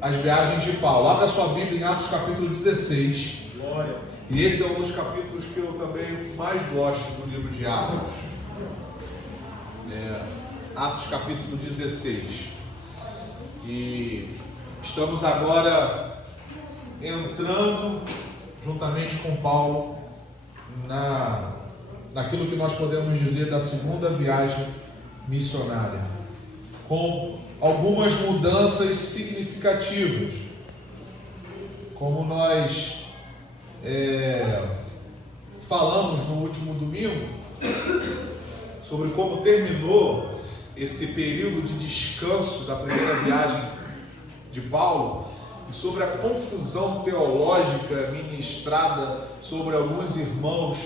as viagens de Paulo. Abra sua Bíblia em Atos capítulo 16. Glória. E esse é um dos capítulos que eu também mais gosto do livro de Atos. Atos capítulo 16. E estamos agora entrando, juntamente com Paulo, naquilo que nós podemos dizer da segunda viagem missionária, com algumas mudanças significativas, como nós falamos no último domingo, sobre como terminou esse período de descanso da primeira viagem de Paulo, e sobre a confusão teológica ministrada sobre alguns irmãos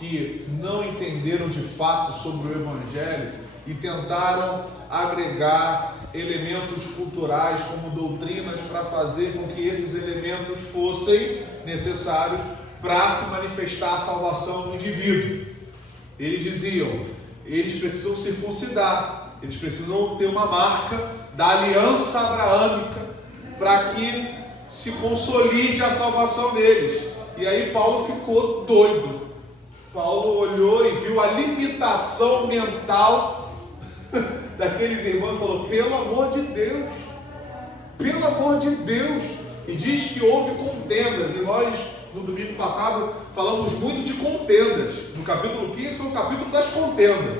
que não entenderam de fato sobre o Evangelho e tentaram agregar elementos culturais como doutrinas para fazer com que esses elementos fossem necessários para se manifestar a salvação do indivíduo. Eles diziam, eles precisam circuncidar, eles precisam ter uma marca da aliança abraâmica para que se consolide a salvação deles. E aí Paulo ficou doido. Paulo olhou e viu a limitação mental daqueles irmãos e falou: pelo amor de Deus, pelo amor de Deus. E diz que houve contendas, e nós no domingo passado falamos muito de contendas. No capítulo 15 foi o capítulo das contendas.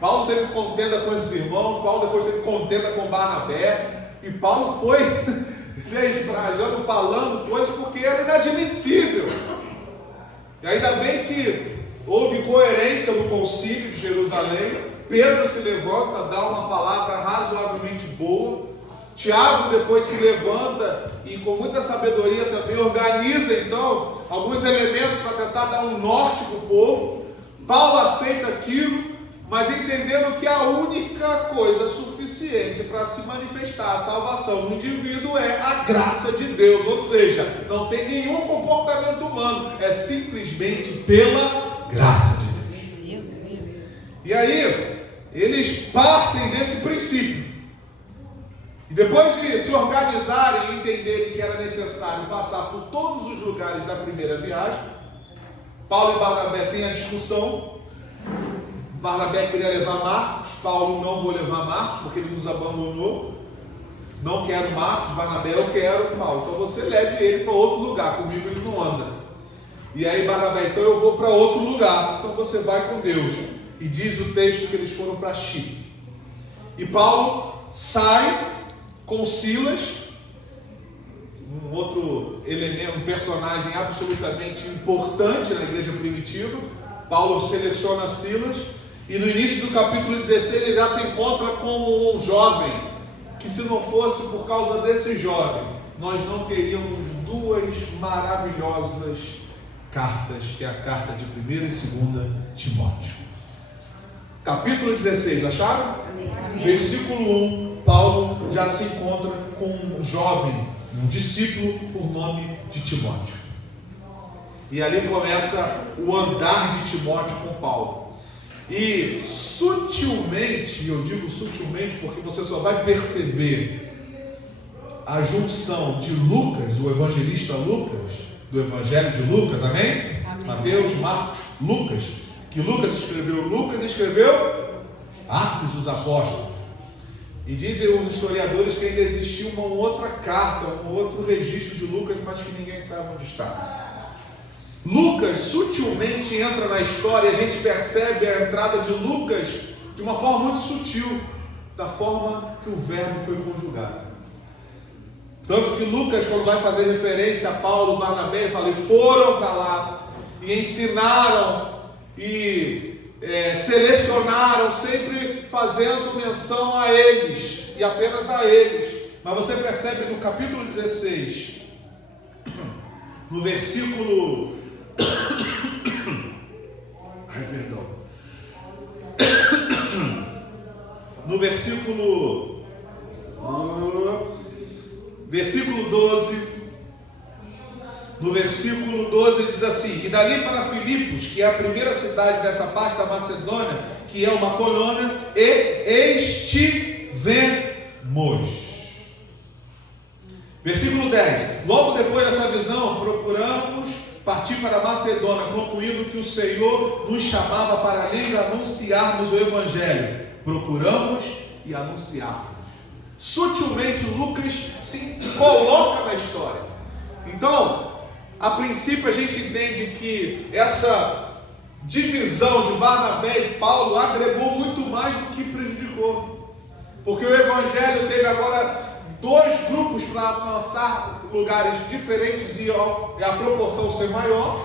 Paulo teve contenda com esses irmãos, Paulo depois teve contenda com Barnabé, e Paulo foi desbrajando, falando coisas porque era inadmissível. E ainda bem que houve coerência no concílio de Jerusalém. Pedro se levanta, dá uma palavra razoavelmente boa. Tiago depois se levanta e com muita sabedoria também organiza então alguns elementos para tentar dar um norte para o povo. Paulo aceita aquilo, mas entendendo que a única coisa suficiente para se manifestar a salvação do indivíduo é a graça de Deus, ou seja, não tem nenhum comportamento humano, é simplesmente pela graça de Deus. E aí, eles partem desse princípio. E depois de se organizarem e entenderem que era necessário passar por todos os lugares da primeira viagem, Paulo e Barnabé têm a discussão. Barnabé queria levar Marcos, Paulo: não vou levar Marcos porque ele nos abandonou, não quero Marcos. Barnabé: eu quero. Paulo: então você leve ele para outro lugar, comigo ele não anda. E aí Barnabé: então eu vou para outro lugar, então você vai com Deus. E diz o texto que eles foram para Chipre. E Paulo sai com Silas, um outro elemento, um personagem absolutamente importante na igreja primitiva. Paulo seleciona Silas, e no início do capítulo 16 ele já se encontra com um jovem, que se não fosse por causa desse jovem, nós não teríamos duas maravilhosas cartas, que é a carta de 1ª e 2ª Timóteo. Capítulo 16, acharam? Amém. Versículo 1, Paulo já se encontra com um jovem, um discípulo por nome de Timóteo. E ali começa o andar de Timóteo com Paulo. E sutilmente, eu digo sutilmente porque você só vai perceber a junção de Lucas, o evangelista Lucas, do evangelho de Lucas, amém? Amém. Mateus, Marcos, Lucas, que Lucas escreveu Atos dos Apóstolos. E dizem os historiadores que ainda existia uma outra carta, um outro registro de Lucas, mas que ninguém sabe onde está. Lucas sutilmente entra na história, e a gente percebe a entrada de Lucas de uma forma muito sutil, da forma que o verbo foi conjugado. Tanto que Lucas, quando vai fazer referência a Paulo e Barnabé, ele fala: e foram para lá, e ensinaram, e selecionaram, sempre fazendo menção a eles, e apenas a eles. Mas você percebe no capítulo 16, no versículo... No versículo 12, no versículo 12 ele diz assim: e dali para Filipos, que é a primeira cidade dessa parte da Macedônia, que é uma colônia, e estivemos. Versículo 10. Logo depois dessa visão, procuramos partir para a Macedônia, concluindo que o Senhor nos chamava para lhes anunciarmos o Evangelho. Procuramos e anunciarmos. Sutilmente Lucas se coloca na história. Então, a princípio a gente entende que essa divisão de Barnabé e Paulo agregou muito mais do que prejudicou. Porque o Evangelho teve agora dois grupos para alcançar lugares diferentes e a proporção ser maior,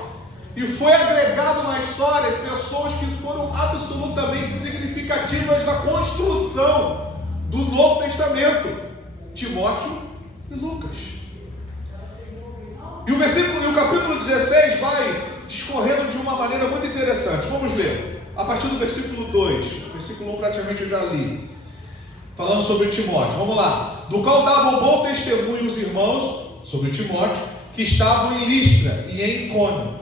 e foi agregado na história pessoas que foram absolutamente significativas na construção do Novo Testamento: Timóteo e Lucas. E o capítulo 16 vai discorrendo de uma maneira muito interessante. Vamos ler a partir do versículo 2. Versículo 1 praticamente eu já li, falando sobre Timóteo. Vamos lá. Do qual davam bom testemunho os irmãos, sobre Timóteo, que estavam em Listra e em Icônio.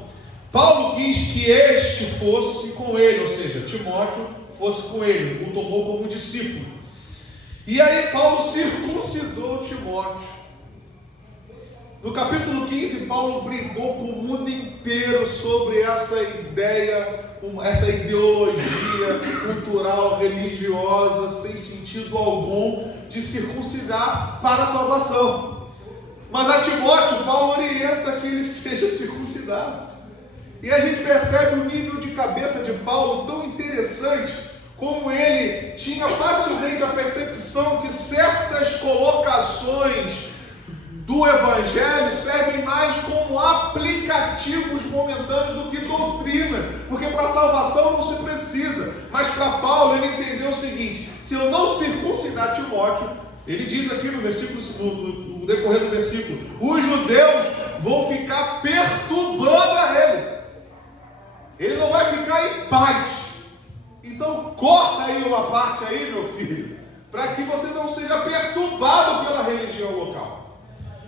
Paulo quis que este fosse com ele, ou seja, Timóteo fosse com ele, o tomou como discípulo. E aí Paulo circuncidou Timóteo. No capítulo 15, Paulo brigou com o mundo inteiro sobre essa ideia, essa ideologia cultural, religiosa, sem sentido algum, de circuncidar para a salvação. Mas a Timóteo, Paulo orienta que ele seja circuncidado. E a gente percebe o nível de cabeça de Paulo tão interessante, como ele tinha facilmente a percepção que certas colocações do Evangelho servem mais como aplicativos momentâneos do que doutrina, porque para a salvação não se precisa. Mas para Paulo ele entendeu o seguinte: se eu não circuncidar Timóteo, ele diz aqui no versículo, no decorrer do versículo, os judeus vão ficar perturbando a ele não vai ficar em paz. Então corta aí uma parte aí, meu filho, para que você não seja perturbado pela religião local.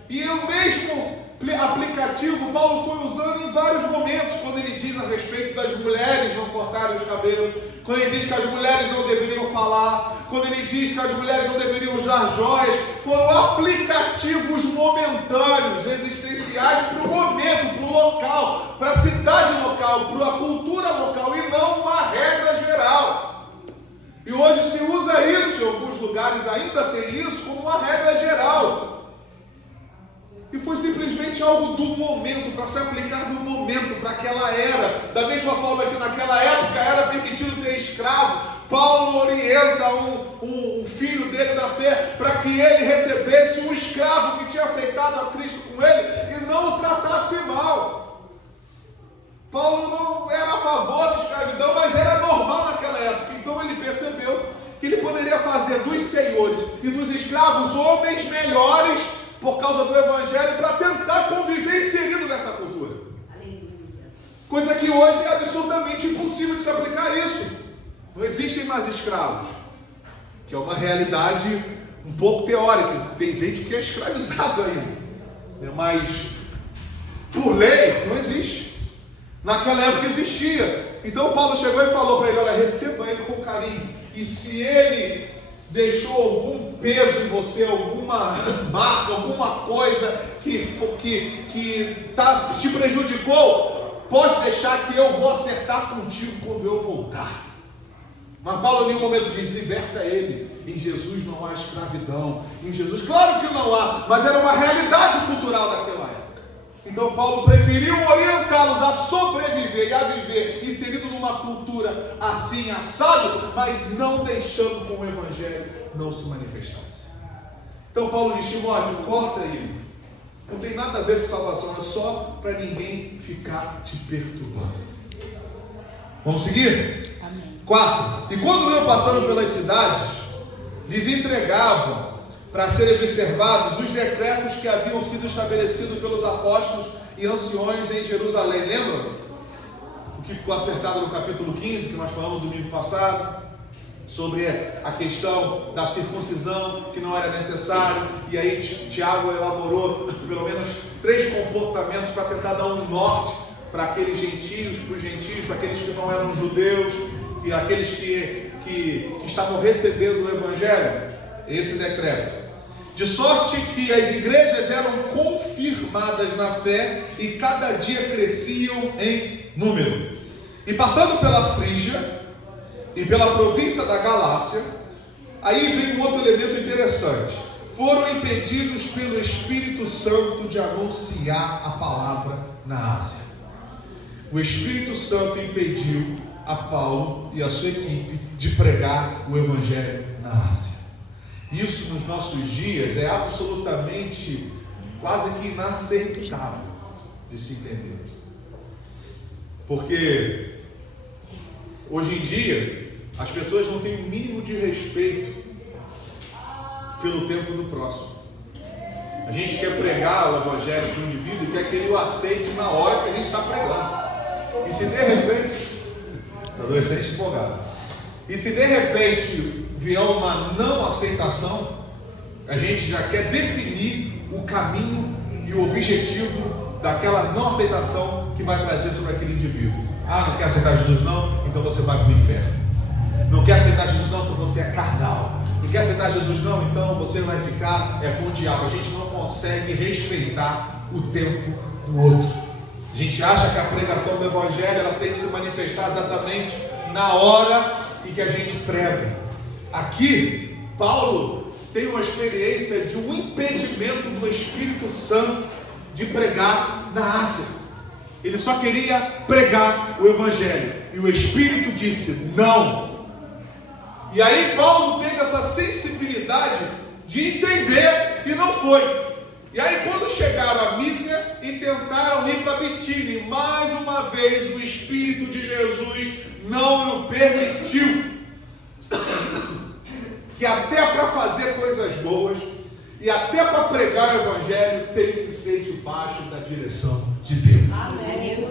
E o mesmo aplicativo Paulo foi usando em vários momentos, quando ele diz a respeito das mulheres não cortarem os cabelos, quando ele diz que as mulheres não deveriam falar, quando ele diz que as mulheres não deveriam usar joias. Foram aplicativos momentâneos, existenciais para o momento, para o local, para a cidade local, para a cultura local, e não uma regra geral. E hoje se usa isso, em alguns lugares ainda tem isso como uma regra geral. E foi simplesmente algo do momento, para se aplicar no momento, para aquela era. Da mesma forma que naquela época era permitido ter escravo, Paulo orienta um filho dele da fé para que ele recebesse um escravo que tinha aceitado a Cristo com ele e não o tratasse mal. Paulo não era a favor da escravidão, mas era normal naquela época. Então ele percebeu que ele poderia fazer dos senhores e dos escravos homens melhores por causa do Evangelho, para tentar conviver inserido nessa cultura. Coisa que hoje é absolutamente impossível de se aplicar a isso. Não existem mais escravos, que é uma realidade um pouco teórica. Tem gente que é escravizado ainda, mas por lei não existe. Naquela época existia. Então Paulo chegou e falou para ele: olha, receba ele com carinho, e se ele deixou algum peso em você, alguma marca, alguma coisa que te prejudicou, pode deixar que eu vou acertar contigo quando eu voltar. Mas Paulo em nenhum momento diz: liberta ele. Em Jesus não há escravidão. Em Jesus, claro que não há, mas era uma realidade cultural daquela época. Então Paulo preferiu orientá-los a sobreviver e a viver inserido numa cultura assim, assado, mas não deixando com o Evangelho não se manifestasse. Então Paulo diz: Timóteo, corta ele. Não tem nada a ver com salvação, é só para ninguém ficar te perturbando. Vamos seguir? Amém. 4. E quando iam passando pelas cidades, lhes entregavam para serem observados os decretos que haviam sido estabelecidos pelos apóstolos e anciões em Jerusalém. Lembram? O que ficou acertado no capítulo 15, que nós falamos no domingo passado, sobre a questão da circuncisão, que não era necessário, e aí Tiago elaborou pelo menos 3 comportamentos para tentar dar um norte para aqueles gentios, para os gentios, para aqueles que não eram judeus, e aqueles que estavam recebendo o Evangelho, esse decreto. de sorte que as igrejas eram confirmadas na fé e cada dia cresciam em número. E passando pela Frígia e pela província da Galácia, aí vem um outro elemento interessante. Foram impedidos pelo Espírito Santo de anunciar a palavra na Ásia. O Espírito Santo impediu a Paulo e a sua equipe de pregar o Evangelho na Ásia. Isso nos nossos dias é absolutamente, quase que inaceitável de se entender. Porque hoje em dia as pessoas não têm o mínimo de respeito pelo tempo do próximo. A gente quer pregar o Evangelho para o indivíduo e quer que ele o aceite na hora que a gente está pregando. E se de repente, adolescente empolgado, e se de repente vier uma não aceitação, a gente já quer definir o caminho e o objetivo daquela não aceitação que vai trazer sobre aquele indivíduo. Ah, não quer aceitar Jesus não? Então você vai para o inferno. Não quer aceitar Jesus não? Então você é carnal. Não quer aceitar Jesus não? Então você vai ficar com o diabo. A gente não consegue respeitar o tempo do outro. A gente acha que a pregação do Evangelho ela tem que se manifestar exatamente na hora em que a gente prega. Aqui, Paulo tem uma experiência de um impedimento do Espírito Santo de pregar na Ásia. Ele só queria pregar o Evangelho. E o Espírito disse, não. E aí Paulo teve essa sensibilidade de entender e não foi. E aí quando chegaram a Mísia e tentaram ir para Bitínia, mais uma vez o Espírito de Jesus não lhe permitiu. Que até para fazer coisas boas e até para pregar o Evangelho tem que ser debaixo da direção de Deus. Amém.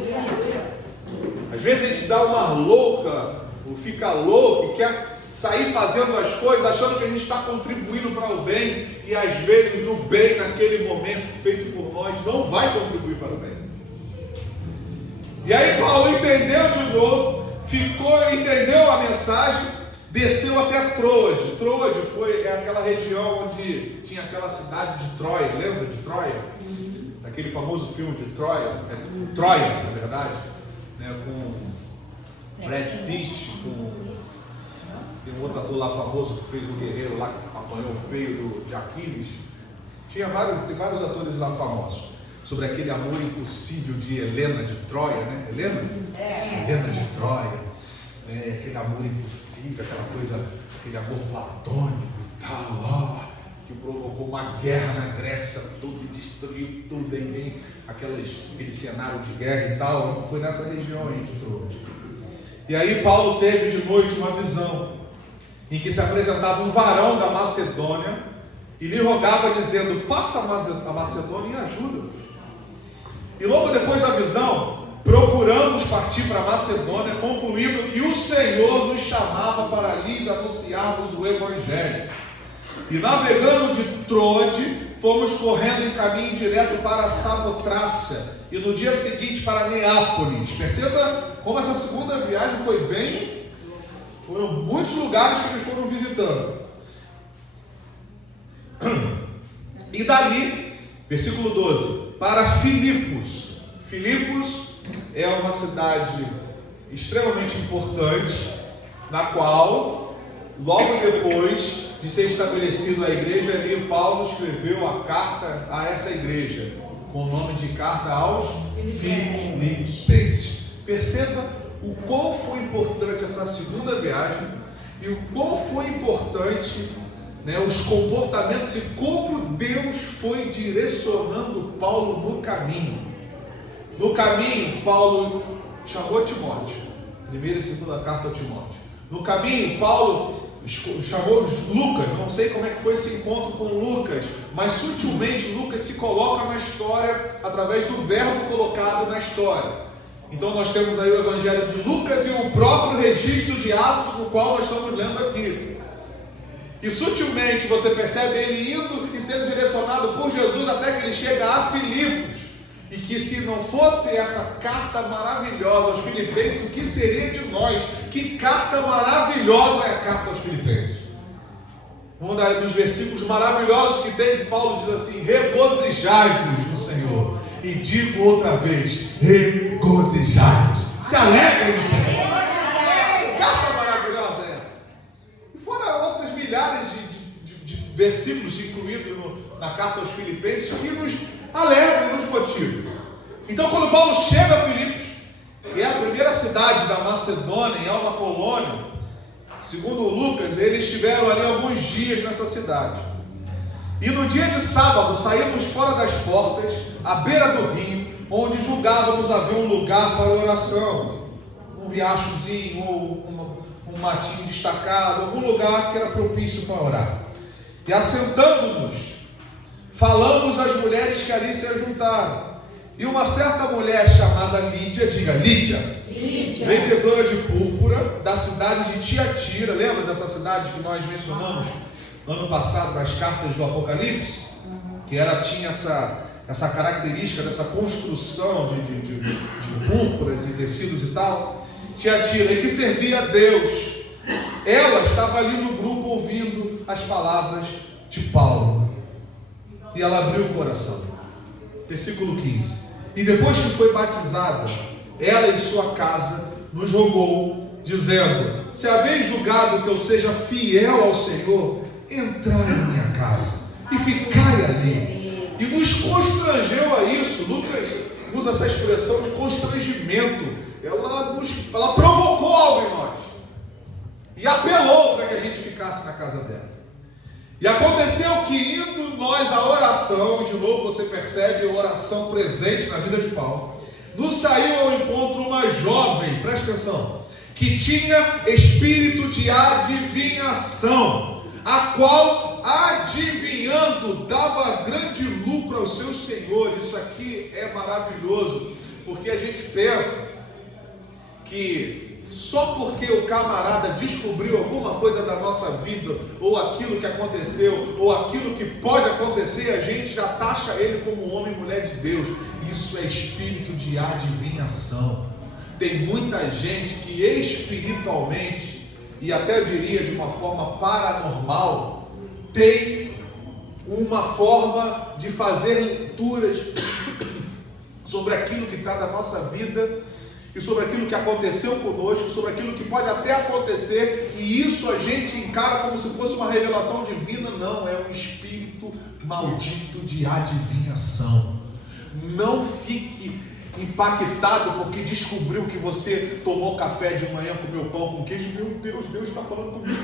Às vezes a gente dá uma louca, ou fica louco e quer sair fazendo as coisas achando que a gente está contribuindo para o bem, e às vezes o bem naquele momento feito por nós não vai contribuir para o bem. E aí Paulo entendeu de novo, entendeu a mensagem, desceu até Troade. Troade é aquela região onde tinha aquela cidade de Troia, lembra de Troia? Aquele famoso filme de Troia, Troia na verdade, né, com Brad Pitt, tem um outro ator lá famoso que fez um guerreiro lá que apanhou feio de Aquiles. Tem vários atores lá famosos. Sobre aquele amor impossível de Helena de Troia, né? Helena de Troia. Aquele amor impossível, aquela coisa, aquele amor platônico e tal, que provocou uma guerra na Grécia toda e destruiu tudo. Aí vem aquele cenário de guerra e tal. Foi nessa região aí de Troia. E aí Paulo teve de noite uma visão em que se apresentava um varão da Macedônia e lhe rogava dizendo, passa a Macedônia e ajuda-nos. E logo depois da visão, procuramos partir para a Macedônia, concluindo que o Senhor nos chamava para lhes anunciarmos o Evangelho. E navegando de Troade, fomos correndo em caminho direto para Samotrácia e no dia seguinte para Neápolis. Perceba como essa segunda viagem foi bem. Foram muitos lugares que eles foram visitando. E dali, versículo 12, para Filipos. Filipos é uma cidade extremamente importante, na qual, logo depois de ser estabelecida a igreja ali, Paulo escreveu a carta a essa igreja, com o nome de carta aos Filipenses. Perceba o quão foi importante essa segunda viagem e o quão foi importante, né, os comportamentos e como Deus foi direcionando Paulo no caminho. No caminho, Paulo chamou Timóteo, primeira e segunda carta a Timóteo. No caminho, Paulo chamou Lucas. Não sei como é que foi esse encontro com Lucas, mas sutilmente Lucas se coloca na história através do verbo colocado na história. Então nós temos aí o Evangelho de Lucas e o próprio registro de Atos, no qual nós estamos lendo aqui. E sutilmente você percebe ele indo e sendo direcionado por Jesus até que ele chega a Filipos. E que se não fosse essa carta maravilhosa aos Filipenses, o que seria de nós? Que carta maravilhosa é a carta aos Filipenses. Um dos versículos maravilhosos que tem, que Paulo diz assim: regozijai-vos no Senhor. E digo outra vez: regozijai-vos. Se alegrem no Senhor. Carta maravilhosa é essa. E fora outras milhares de versículos incluídos na carta aos Filipenses que nos alegram e nos motivam. Então, quando Paulo chega a Filipos, que é a primeira cidade da Macedônia, em uma colônia, segundo Lucas, eles estiveram ali alguns dias nessa cidade. E no dia de sábado, saímos fora das portas, à beira do rio, onde julgávamos haver um lugar para oração, um riachozinho ou um matinho destacado, algum lugar que era propício para orar. E assentando-nos, falamos às mulheres que ali se ajuntaram. E uma certa mulher chamada Lídia, diga Lídia, vendedora de púrpura, da cidade de Tiatira, lembra dessa cidade que nós mencionamos no ano passado nas cartas do Apocalipse? Que tinha essa característica dessa construção de púrpuras e tecidos e tal. Tiatira, e que servia a Deus. Ela estava ali no grupo ouvindo as palavras de Paulo. E ela abriu o coração. Versículo 15. E depois que foi batizada, ela e sua casa nos rogou, dizendo: se haveis julgado que eu seja fiel ao Senhor, entrai em minha casa e ficai ali. E nos constrangeu a isso. Lucas usa essa expressão de constrangimento. Ela provocou algo em nós e apelou para que a gente ficasse na casa dela. E aconteceu que, indo nós à oração, e de novo você percebe a oração presente na vida de Paulo, nos saiu ao encontro uma jovem, presta atenção, que tinha espírito de adivinhação, a qual, adivinhando, dava grande lucro aos seus senhores. Isso aqui é maravilhoso, porque a gente pensa que só porque o camarada descobriu alguma coisa da nossa vida, ou aquilo que aconteceu, ou aquilo que pode acontecer, a gente já taxa ele como homem e mulher de Deus. Isso é espírito de adivinhação. Tem muita gente que espiritualmente, e até eu diria de uma forma paranormal, tem uma forma de fazer leituras sobre aquilo que está na nossa vida, e sobre aquilo que aconteceu conosco, sobre aquilo que pode até acontecer, e isso a gente encara como se fosse uma revelação divina. Não, é um espírito maldito de adivinhação. Não fique impactado porque descobriu que você tomou café de manhã, comeu pão com queijo. Meu Deus, Deus está falando comigo.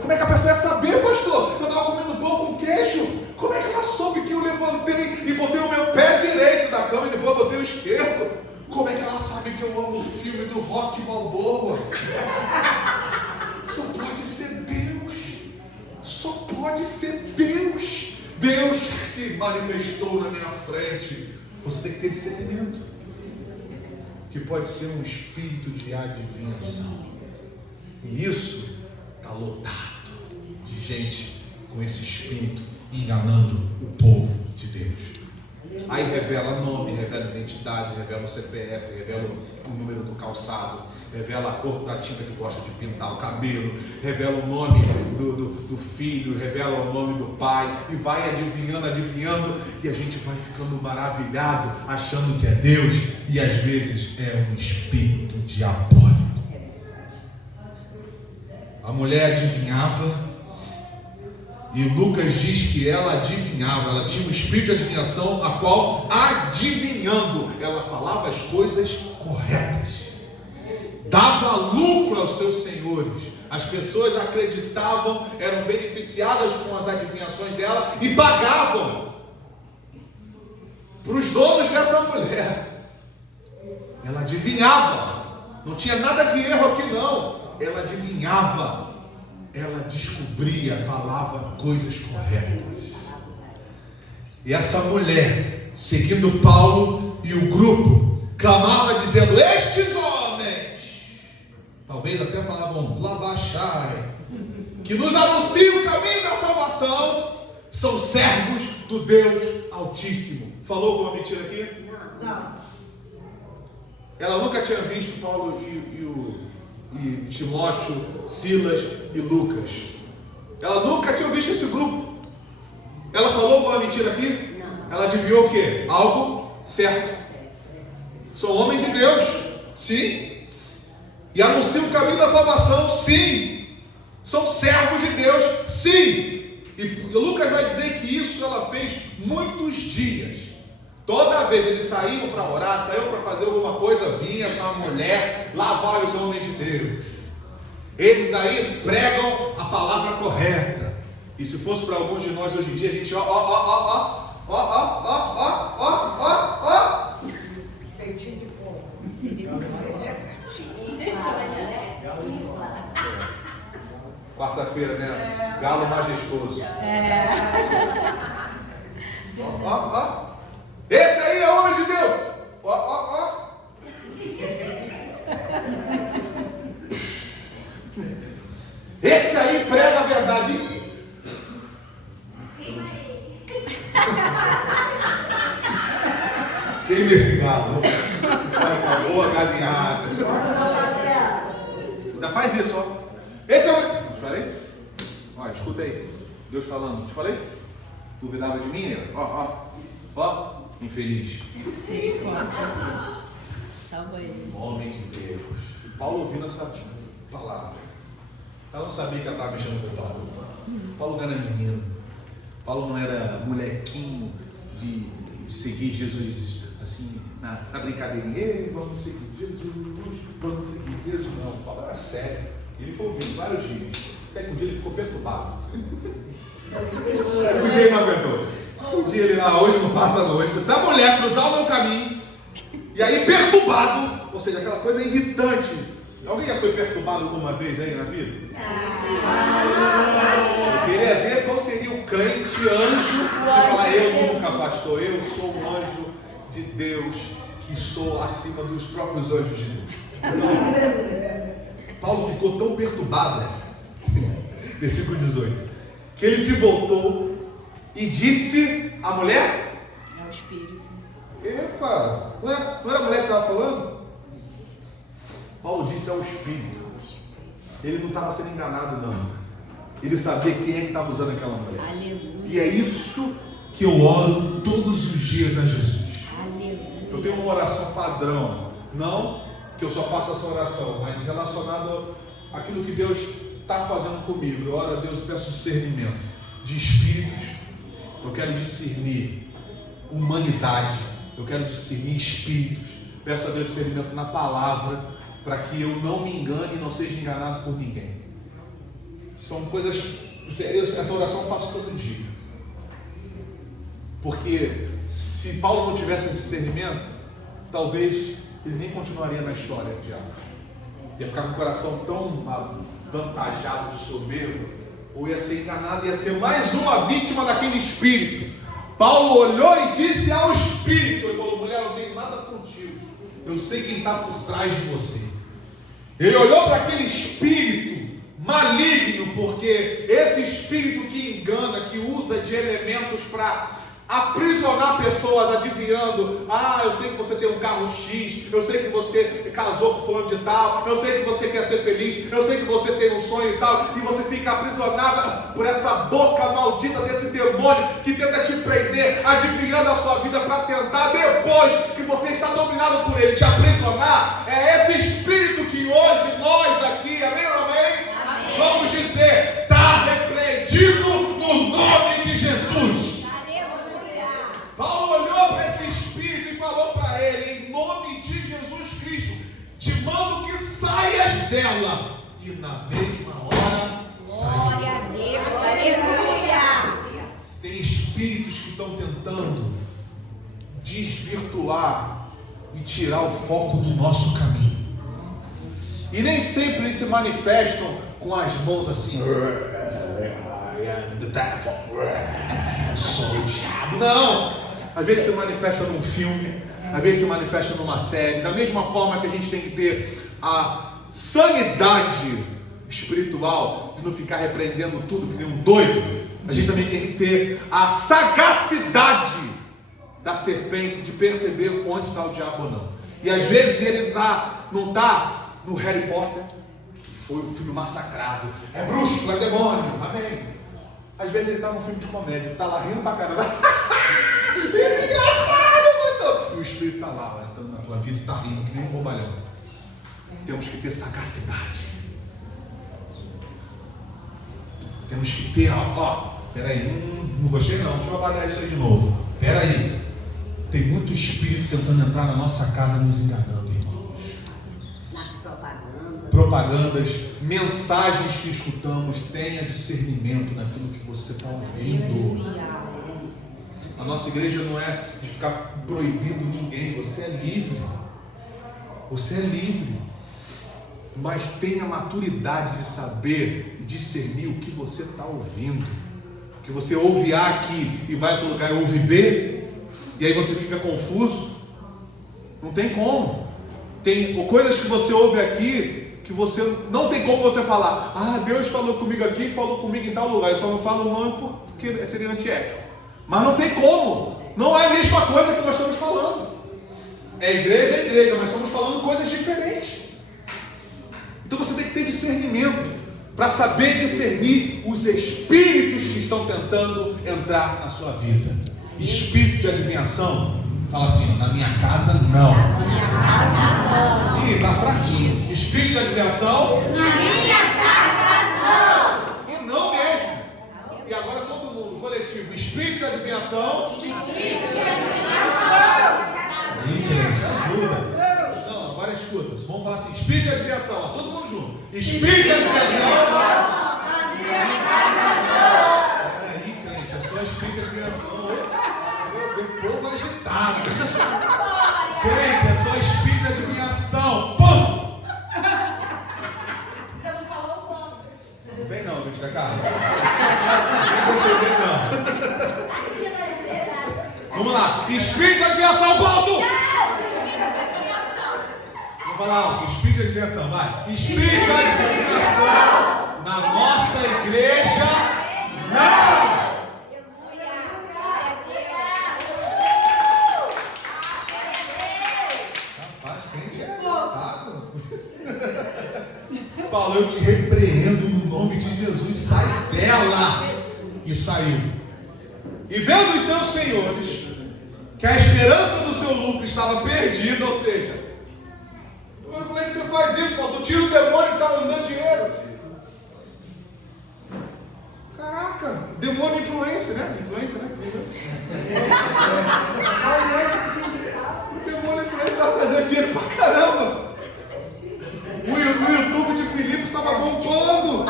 Como é que a pessoa ia saber, pastor? Eu estava comendo pão com queijo. Como é que ela soube que eu levantei e botei o meu pé direito da cama e depois botei o esquerdo? Como é que ela sabe que eu amo o filme do Rock Balboa? Só pode ser Deus. Só pode ser Deus. Deus se manifestou na minha frente. Você tem que ter discernimento. Que pode ser um espírito de adivinhação. E isso está lotado de gente com esse espírito enganando o povo de Deus. Aí revela nome, revela identidade, revela o CPF, revela o número do calçado, revela a cor da tinta que gosta de pintar o cabelo, revela o nome do filho, revela o nome do pai, e vai adivinhando, e a gente vai ficando maravilhado, achando que é Deus, e às vezes é um espírito diabólico. A mulher adivinhava, e Lucas diz que ela adivinhava, ela tinha um espírito de adivinhação, a qual, adivinhando, ela falava as coisas corretas, dava lucro aos seus senhores. As pessoas acreditavam, eram beneficiadas com as adivinhações dela e pagavam para os donos dessa mulher. Ela adivinhava, não tinha nada de erro aqui não, ela adivinhava. Ela descobria, falava coisas corretas. E essa mulher, seguindo Paulo e o grupo, clamava dizendo: estes homens, talvez até falavam Labachai, que nos anunciam o caminho da salvação, são servos do Deus Altíssimo. Falou alguma mentira aqui? Não. Ela nunca tinha visto Paulo e Timóteo, Silas e Lucas. Ela nunca tinha visto esse grupo. Ela falou alguma mentira aqui? Não. Ela adivinhou o quê? Algo certo. São homens de Deus, sim. E anunciam o caminho da salvação, sim. São servos de Deus, sim. E Lucas vai dizer que isso ela fez muitos dias. Toda vez eles saíam para orar, saíam para fazer alguma coisa, vinha essa mulher, lá vai os homens de Deus. Eles aí pregam a palavra correta. E se fosse para algum de nós hoje em dia, a gente Peitinho de porco. Quarta-feira, né? Galo majestoso. Esse aí é homem de Deus. Esse aí prega a verdade. Queima esse galo. Faz uma boa galinhada. Ainda faz isso, ó. Esse é o... Te falei? Olha, escuta aí. Deus falando. Te falei? Duvidava de mim? Ó. Infeliz. Salva ele. Homem de Deus. E Paulo ouvindo essa palavra. Ela não sabia que ela estava mexendo com Paulo. Paulo não era menino. Paulo não era molequinho de seguir Jesus assim, na brincadeirinha. Ei, vamos seguir Jesus, vamos seguir Jesus. Não, Paulo era sério. Ele foi ouvindo vários dias. Até que um dia ele ficou perturbado. Um dia ele não aguentou. Um dia ele lá, hoje não passa a noite. Se essa mulher cruzar o meu caminho, e aí perturbado, ou seja, aquela coisa irritante. Alguém já foi perturbado alguma vez aí na vida? Eu queria ver qual seria o crente anjo que fala, eu nunca, pastor, eu sou um anjo de Deus, que sou acima dos próprios anjos de Deus. Paulo ficou tão perturbado, versículo 18, que ele se voltou e disse à mulher, É o Espírito. epa, não era a mulher que estava falando? Paulo disse ao Espírito. Ele não estava sendo enganado, não. Ele sabia quem é que estava usando aquela mulher. Aleluia. E é isso que eu oro todos os dias a Jesus. Aleluia. Eu tenho uma oração padrão, não que eu só faça essa oração, mas relacionado àquilo que Deus está fazendo comigo. Eu oro a Deus e peço discernimento de espíritos. Eu quero discernir humanidade. Eu quero discernir espíritos. Peço a Deus discernimento na palavra, para que eu não me engane e não seja enganado por ninguém. São coisas, essa oração eu faço todo dia. Porque se Paulo não tivesse esse discernimento, talvez ele nem continuaria na história de Atos. Ia ficar com o coração tão avantajado de soberbo, ou ia ser enganado, ia ser mais uma vítima daquele espírito. Paulo olhou e disse ao espírito, ele falou, mulher, eu não tenho nada contigo, eu sei quem está por trás de você. Ele olhou para aquele espírito maligno, porque esse espírito que engana, que usa de elementos para aprisionar pessoas, adivinhando, eu sei que você tem um carro X, eu sei que você casou com fulano de tal, eu sei que você quer ser feliz, eu sei que você tem um sonho e tal, e você fica aprisionada por essa boca maldita desse demônio que tenta te prender, adivinhando a sua vida para tentar, depois que você está dominado por ele, te aprisionar. É esse espírito que hoje nós aqui, amém ou amém? Vamos dizer, está repreendido no nome de Jesus. Paulo olhou para esse espírito e falou para ele, em nome de Jesus Cristo, te mando que saias dela. E na mesma hora, Glória a Deus, aleluia. Tem espíritos que estão tentando desvirtuar e tirar o foco do nosso caminho. E nem sempre eles se manifestam com as mãos assim. I am the devil. Sou o diabo. Não! Às vezes se manifesta num filme, às vezes se manifesta numa série. Da mesma forma que a gente tem que ter a sanidade espiritual de não ficar repreendendo tudo que nem um doido, a gente também tem que ter a sagacidade da serpente de perceber onde está o diabo ou não. E às vezes ele não está no Harry Potter, foi o filme massacrado. É bruxo, é demônio. Amém. Às vezes ele está num filme de comédia, está lá rindo pra caramba. Que engraçado, pastor. E o Espírito está lá, entrando na tua vida e está rindo, que nem um bobalhão. Temos que ter sagacidade. Temos que ter, peraí, não gostei não, deixa eu avaliar isso aí de novo. Peraí, tem muito espírito tentando entrar na nossa casa nos enganando, irmãos. Nas Propagandas, mensagens que escutamos, tenha discernimento naquilo que você está ouvindo. A nossa igreja não é de ficar proibindo ninguém, você é livre. Você é livre. Mas tenha maturidade de saber e discernir o que você está ouvindo. Que você ouve A aqui e vai para o lugar e ouve B, e aí você fica confuso. Não tem como. Tem coisas que você ouve aqui que você não tem como você falar: Deus falou comigo aqui e falou comigo em tal lugar. Eu só não falo o nome porque seria antiético. Mas não tem como. Não é a mesma coisa que nós estamos falando. É igreja, mas estamos falando coisas diferentes. Então você tem que ter discernimento para saber discernir os espíritos que estão tentando entrar na sua vida. Espírito de adivinhação, fala assim: na minha casa não. Na minha casa não. Ih, tá fraquinho. Espírito de adivinhação, Na minha casa não. e não mesmo. E agora todo mundo, coletivo: espírito de adivinhação. Espírito de adivinhação. Ih, gente, ajuda. Não, agora escuta. Vamos falar assim: espírito de adivinhação, ó, todo mundo junto. Espírito de adivinhação. Na minha casa não. Peraí, crente, é só espírito de adivinhação. O povo agitado. Crente, é só espírito de adivinhação. Pum! Você não falou o nome. Não vem não, bicho da cara. Não vem não. Vamos lá. Espírito de adivinhação, ponto! Vamos falar alto. Espírito de adivinhação, vai. Espírito de adivinhação na nossa igreja, não! Rapaz, crente é agitado. Paulo, eu te repreendo no nome de Jesus. Sai dela! E saiu. E vendo os seus senhores que a esperança do seu lucro estava perdida, ou seja, como é que você faz isso, Paulo? Tu tira o demônio e está mandando dinheiro. Caraca, demônio de influência, né? Influência, né? O demônio de influência estava trazendo dinheiro pra caramba. O YouTube de Filipe estava bombando.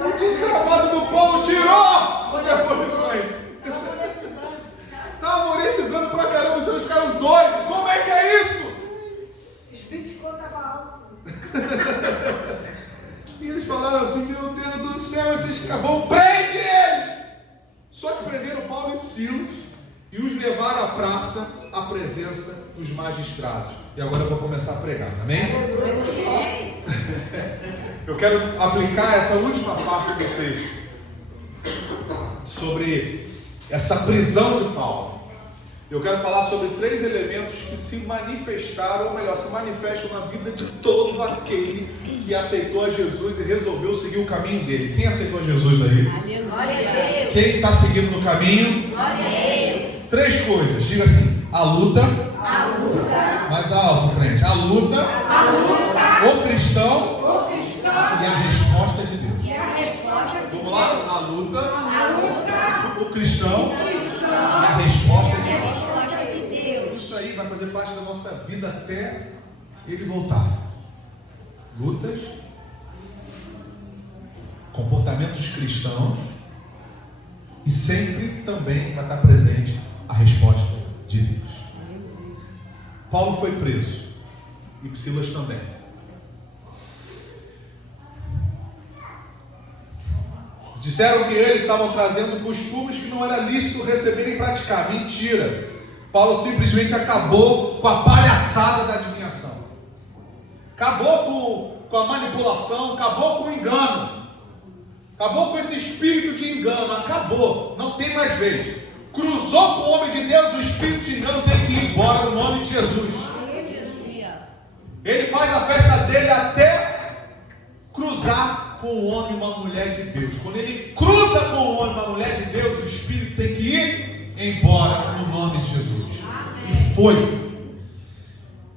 O desgravado do Paulo tirou o demônio de influência. Está monetizando pra caramba, os senhores ficaram doidos. Como é que é isso? Espírito de conta alto. E eles falaram assim: meu Deus do céu, esses cabos, prende eles! Só que prenderam Paulo e Silas e os levaram à praça, à presença dos magistrados. E agora eu vou começar a pregar, amém? Eu quero aplicar essa última parte do texto sobre essa prisão de Paulo. Eu quero falar sobre 3 elementos que se manifestaram, ou melhor, se manifestam na vida de todo aquele que aceitou a Jesus e resolveu seguir o caminho dele. Quem aceitou Jesus aí? Glória a Deus. Quem está seguindo no caminho? Glória a Deus. 3 coisas, diga assim: a luta, mais alto, frente, a luta, o cristão, e a resposta de Deus. Vamos lá? A luta, o cristão, e a resposta de Deus. Resposta de Deus. Isso aí vai fazer parte da nossa vida até ele voltar. Lutas, comportamentos cristãos, e sempre também vai estar presente a resposta de Deus. Paulo foi preso, e Silas também. Disseram que eles estavam trazendo costumes que não era lícito receber e praticar. Mentira! Paulo simplesmente acabou com a palhaçada da adivinhação. Acabou com a manipulação, acabou com o engano. Acabou com esse espírito de engano. Acabou, não tem mais vez. Cruzou com o homem de Deus, o espírito de engano tem que ir embora no nome de Jesus. Ele faz a festa dele até cruzar com o homem uma mulher de Deus. Quando ele cruza com o homem uma mulher de Deus, o espírito tem que ir embora no nome de Jesus. E foi.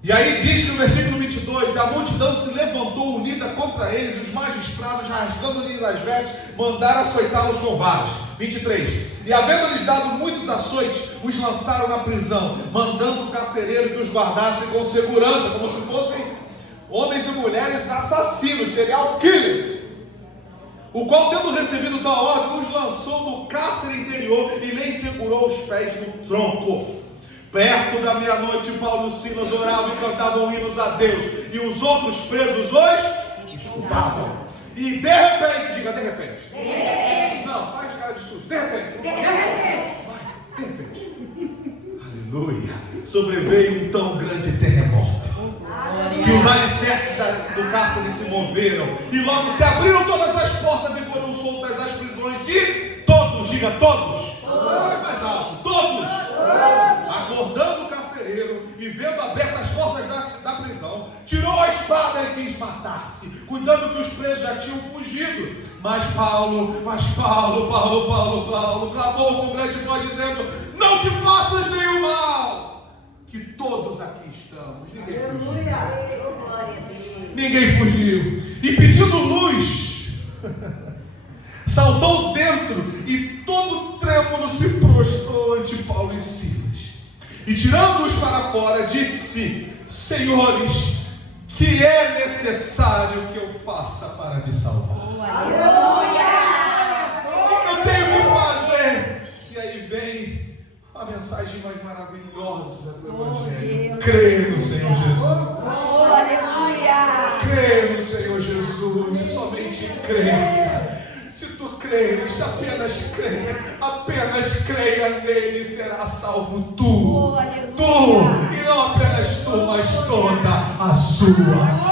E aí diz no versículo 22, a multidão se levantou unida contra eles, os magistrados, rasgando-lhes as vestes, mandaram açoitá-los com varas. 23, e havendo-lhes dado muitos açoites, os lançaram na prisão, mandando o carcereiro que os guardasse com segurança, como se fossem homens e mulheres assassinos, serial killers, o qual, tendo recebido tal ordem, os lançou no cárcere interior e lhes segurou os pés no tronco. Perto da meia-noite, Paulo e Silas oravam e cantavam hinos a Deus, e os outros presos os escutavam. E de repente, diga de repente. De repente. Não, faz cara de susto. De repente. De repente. De repente. Aleluia. Sobreveio um tão grande terremoto que os alicerces do cárcere se moveram, e logo se abriram todas as portas e foram soltas as prisões de todos. Diga todos. Mais alto. Todos. Acordando o carcereiro e vendo abertas as portas da prisão, tirou a espada e quis matar-se, cuidando que os presos já tinham fugido. Mas Paulo clamou com grande voz, dizendo: não te faças nenhum mal, que todos aqui estamos. Ninguém fugiu. E pedindo luz, saltou dentro e todo trêmulo se prostrou ante Paulo e Silas. E tirando-os para fora, disse: senhores, que é necessário que eu faça para me salvar? O que eu tenho que fazer? E aí vem a mensagem mais maravilhosa do Evangelho: crê no Senhor Jesus. Crê no Senhor Jesus, e somente crê. Se tu creres, apenas creia nele, será salvo tu, e não apenas tu, mas toda a sua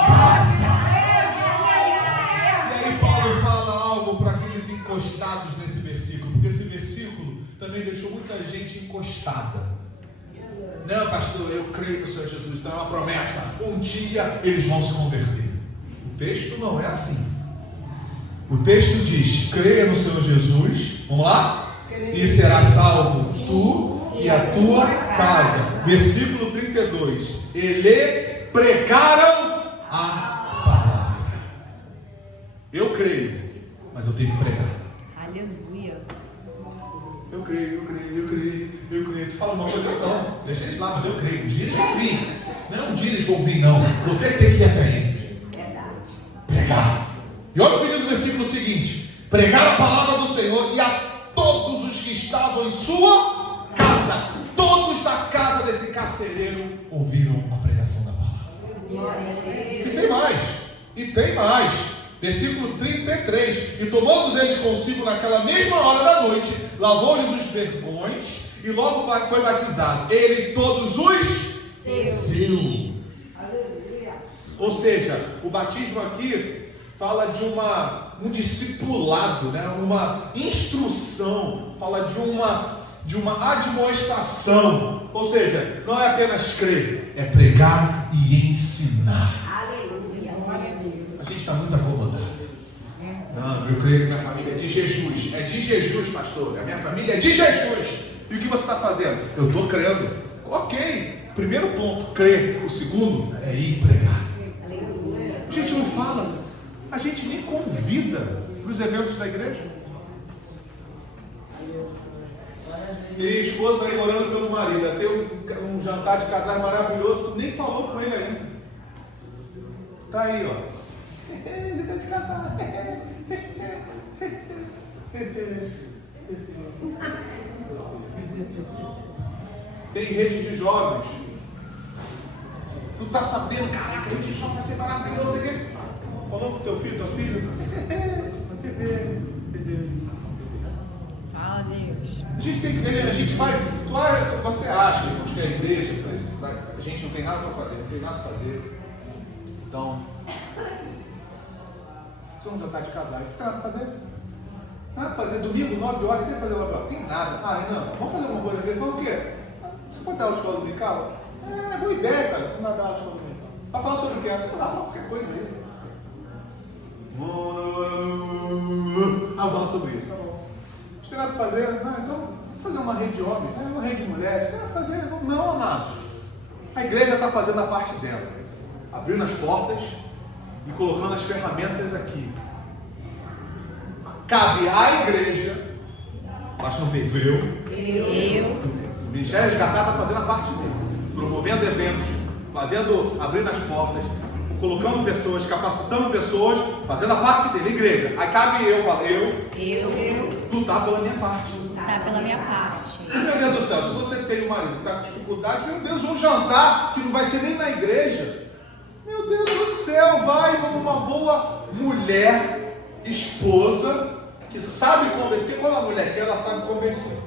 casa. E aí Paulo fala algo para aqueles encostados nesse versículo, porque esse versículo também deixou muita gente encostada. Não, pastor, eu creio no Senhor Jesus, então é uma promessa, um dia eles vão se converter. O texto não é assim. O texto diz: creia no Senhor Jesus, vamos lá? E será salvo tu e a tua casa. Versículo 32. Ele pregaram a palavra. Eu creio, mas eu tenho que pregar. Aleluia. Eu creio. Tu fala uma coisa, não, deixa eles lá, mas eu creio. Um dia eles vão vir. Não, um dia eles vão vir, não. Você tem que ir até eles. Pregar. E olha o que diz o versículo seguinte: pregar a palavra do Senhor e a todos os que estavam em sua casa. Todos da casa desse carcereiro ouviram a pregação da palavra. E tem mais. Versículo 33. E tomando eles consigo naquela mesma hora da noite, lavou-lhes os vergões e logo foi batizado. Ele e todos os seus. Ou seja, o batismo aqui fala de um discipulado, né? Uma instrução, fala de uma admoestação. Ou seja, não é apenas crer, é pregar e ensinar. Aleluia. A gente está muito acomodado. Não, eu creio que minha família é de Jesus. É de Jesus, pastor. A minha família é de Jesus. E o que você está fazendo? Eu estou crendo. Ok. Primeiro ponto, crer. O segundo é ir pregar. A gente não fala. A gente nem convida para os eventos da igreja. Tem esposa aí orando pelo marido. Tem um jantar de casais maravilhoso. Tu nem falou com ele ainda. Tá aí, ó. Ele está de casar. Tem rede de jovens. Tu tá sabendo, caraca, rede de jovens vai ser maravilhoso aqui. Falou com o teu filho? Fala, Deus. A gente tem que entender, a gente vai. Você acha que a igreja, a gente não tem nada para fazer, Então, você não jantar de casais, não tem nada para fazer? Nada para fazer, domingo, 9 horas, tem que fazer 9 horas? Tem nada. Não, vamos fazer alguma coisa aqui. Ele falou o quê? Você pode dar aula de escola dominical? É boa ideia, cara, não dar aula de escola dominical. Vai falar sobre o quê? Você vai falar qualquer coisa aí. Vamos falar sobre isso. Tá bom. Não tem nada para fazer? Não, então vamos fazer uma rede de homens, uma rede de mulheres. Não tem nada para fazer? Não, amados. A igreja está fazendo a parte dela, abrindo as portas e colocando as ferramentas aqui. Cabe à igreja, baixa no peito, o Ministério Resgatar está fazendo a parte dele, promovendo eventos, abrindo as portas, colocando pessoas, capacitando pessoas, fazendo a parte dele, igreja. Aí cabe eu lutar pela minha parte. Lutar pela minha parte. Meu Deus do céu, se você tem um marido que está com dificuldade, meu Deus, um jantar que não vai ser nem na igreja. Meu Deus do céu, vai como uma boa mulher, esposa, que sabe convencer. Porque quando a mulher quer, ela sabe convencer.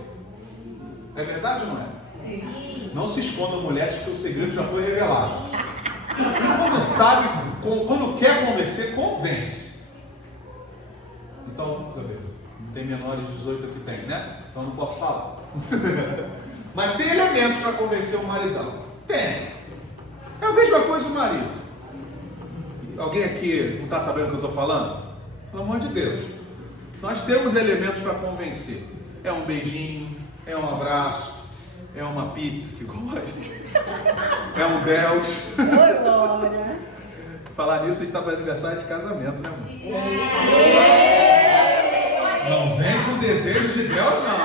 É verdade ou não é? Sim. Não se escondam mulheres, porque o segredo já foi revelado. Quando quer convencer, convence. Então, deixa eu ver. Não tem menores de 18 aqui, tem, né? Então não posso falar. Mas tem elementos para convencer o maridão. Tem. É a mesma coisa o marido. Alguém aqui não está sabendo o que eu estou falando? Pelo amor de Deus. Nós temos elementos para convencer. É um beijinho, é um abraço, é uma pizza que gosta, é um Deus. Oi, Glória. Falar nisso, a gente está fazendo aniversário de casamento, né, amor? Não vem com desejo de Deus, não.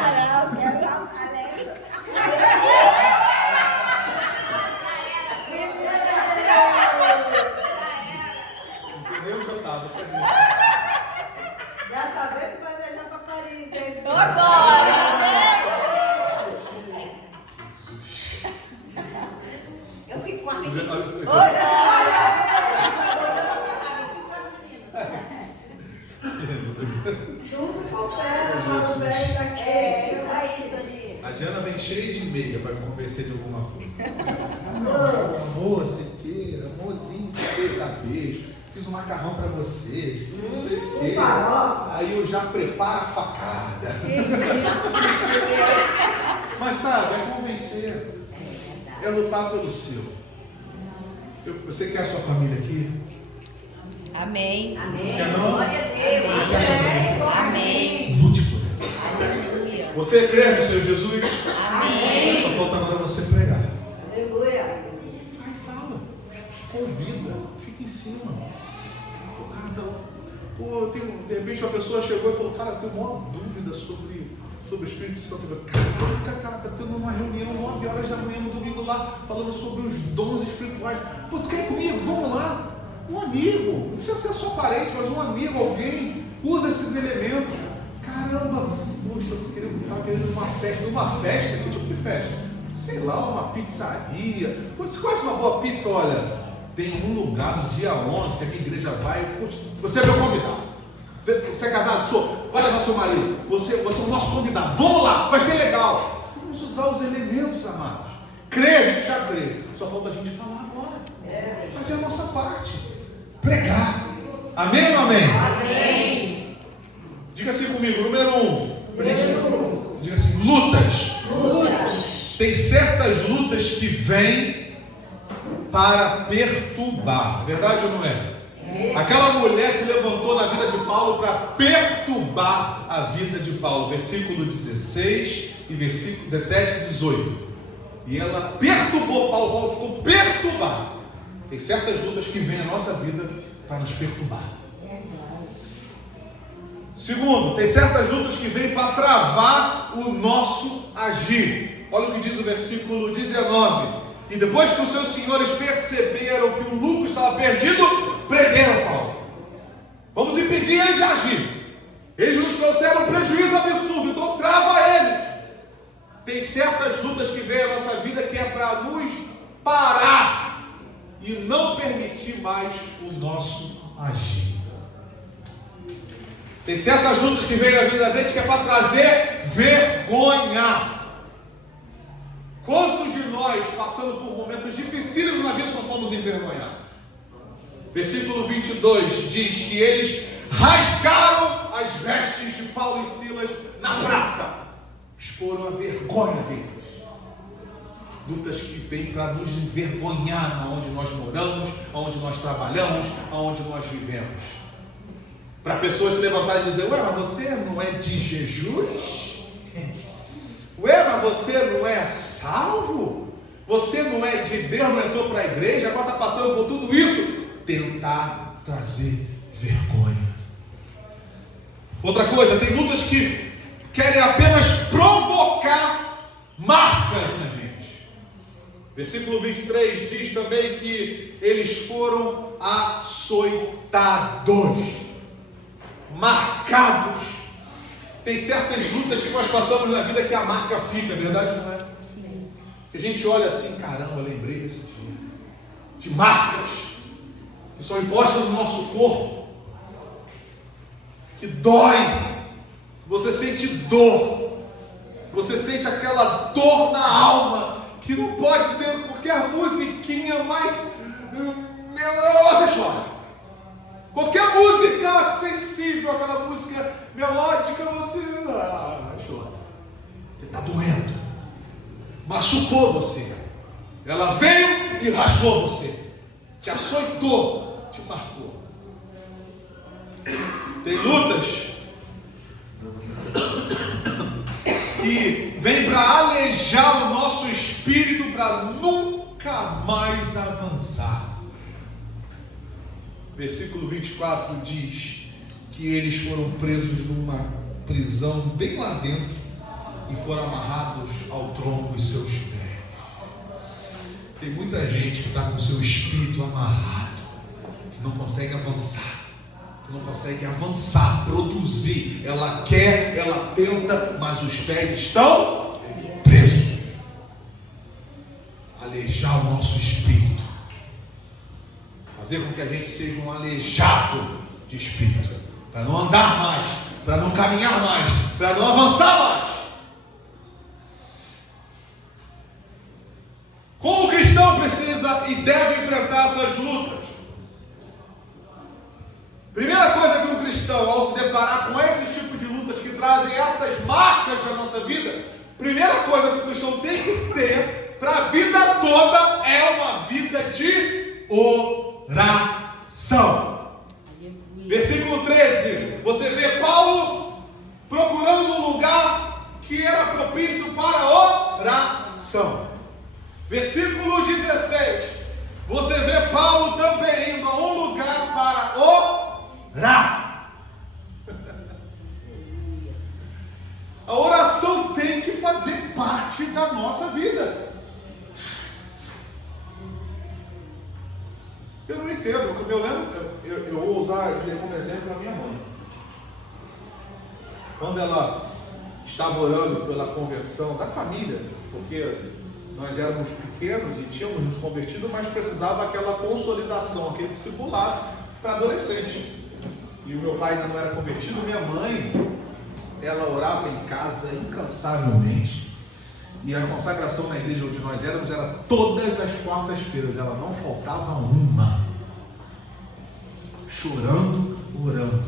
Não sei nem onde eu estava. Dessa vez tu vai viajar pra Paris, hein? Eu fico com a minha. Tudo coopera para o bem daquele. Isso aí, Sonia. A Jana vem cheia de meia para me convencer de alguma coisa. Amor, sei o que, amorzinho, sei o que, dá beijo. Fiz um macarrão para você, não sei o quê. Aí eu já preparo a facada. Mas sabe, é convencer. É lutar pelo seu. Você quer a sua família aqui? Amém. Quer não? Glória a Deus. Amém. Lute por ele. Aleluia. Você crê no Senhor Jesus? Amém. Só falta agora você pregar. Aleluia. Vai, fala. Convida. Fica em cima. O cara tá... Pô, de repente uma pessoa chegou e falou, cara, eu tenho maior dúvida sobre o Espírito Santo. Cara, tá tendo uma reunião 9 horas da manhã no domingo lá, falando sobre os dons espirituais. Pô, tu quer ir comigo? Vamos lá. Um amigo, não precisa ser só parente, mas um amigo, alguém, usa esses elementos. Caramba, poxa, eu estava querendo uma festa, que tipo de festa? Sei lá, uma pizzaria. Você conhece uma boa pizza? Olha, tem um lugar no dia 11 que a minha igreja vai, poxa, você é meu convidado. Você é casado? Sou. Vai levar seu marido. Você é o nosso convidado. Vamos lá, vai ser legal. Vamos usar os elementos, amados. Crer, a gente já crê. Só falta a gente falar agora. Fazer a nossa parte. Pregar. Amém ou não amém? Amém. Diga assim comigo, número 1. Diga assim, lutas. Tem certas lutas que vêm para perturbar. Verdade ou não é? Aquela mulher se levantou na vida de Paulo para perturbar a vida de Paulo. Versículo 16 e versículo 17 e 18. E ela perturbou Paulo. Paulo ficou perturbado. Tem certas lutas que vêm na nossa vida para nos perturbar. Segundo, tem certas lutas que vêm para travar o nosso agir. Olha o que diz o versículo 19. E depois que os seus senhores perceberam que o lucro estava perdido, prenderam Paulo. Vamos impedir ele de agir. Eles nos trouxeram um prejuízo absurdo, então trava ele. Tem certas lutas que vêm à nossa vida que é para nos parar e não permitir mais o nosso agir. Tem certas lutas que vêm à vida da gente que é para trazer vergonha. Quantos de nós, passando por momentos difíceis na vida, não fomos envergonhados? Versículo 22 diz que eles rasgaram as vestes de Paulo e Silas na praça, exporam a vergonha deles. Lutas que vêm para nos envergonhar onde nós moramos, onde nós trabalhamos, onde nós vivemos. Para pessoas se levantarem e dizer: ué, mas você não é de Jesus? Ué, mas você não é salvo? Você não é de Deus, não entrou para a igreja, agora está passando por tudo isso? Tentar trazer vergonha. Outra coisa, tem lutas que querem apenas provocar marcas na gente. Versículo 23 diz também que eles foram açoitados, marcados. Tem certas lutas que nós passamos na vida que a marca fica, verdade não é? Sim. Que a gente olha assim: caramba, eu lembrei desse dia. De marcas que são impostas no nosso corpo, que dói. Você sente dor, você sente aquela dor na alma, que não pode ter qualquer musiquinha mais você chora. Qualquer música sensível, aquela música melódica, você chora. Você está doendo, machucou você, ela veio e rasgou você, te açoitou, te marcou. Tem lutas que vem para alejar o nosso espírito para nunca mais avançar. Versículo 24 diz que eles foram presos numa prisão bem lá dentro e foram amarrados ao tronco dos seus pés. Tem muita gente que está com o seu espírito amarrado, que não consegue avançar, produzir. Ela quer, ela tenta, mas os pés estão presos. Alejar o nosso espírito, fazer com que a gente seja um aleijado de espírito, para não andar mais, para não caminhar mais, para não avançar mais. Como o cristão precisa e deve enfrentar essas lutas? Primeira coisa que um cristão, ao se deparar com esses tipos de lutas que trazem essas marcas na nossa vida, primeira coisa que o cristão tem que ter para a vida toda é uma vida de oração. Versículo 13, você vê Paulo procurando um lugar que era propício para oração. Versículo 16, você vê Paulo também indo a um lugar para orar. A oração tem que fazer parte da nossa vida. Eu não entendo, eu lembro, eu vou usar como exemplo a minha mãe. Quando ela estava orando pela conversão da família, porque nós éramos pequenos e tínhamos nos convertido, mas precisava aquela consolidação, aquele discipulado para adolescente. E o meu pai ainda não era convertido, minha mãe, ela orava em casa incansavelmente. E a consagração na igreja onde nós éramos era todas as quartas-feiras, ela não faltava uma. Chorando, orando.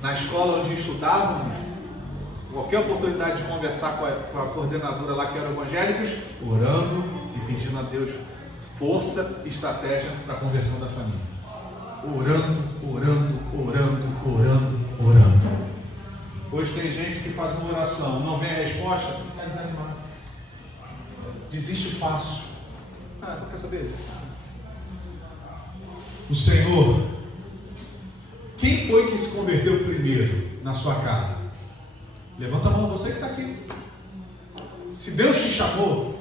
Na escola onde estudávamos, qualquer oportunidade de conversar com a coordenadora lá que era evangélicos, orando e pedindo a Deus força e estratégia para a conversão da família. Orando. Hoje tem gente que faz uma oração, não vem a resposta, fica desanimado. Desiste fácil. Tu quer saber? O Senhor, quem foi que se converteu primeiro na sua casa? Levanta a mão, você que está aqui. Se Deus te chamou,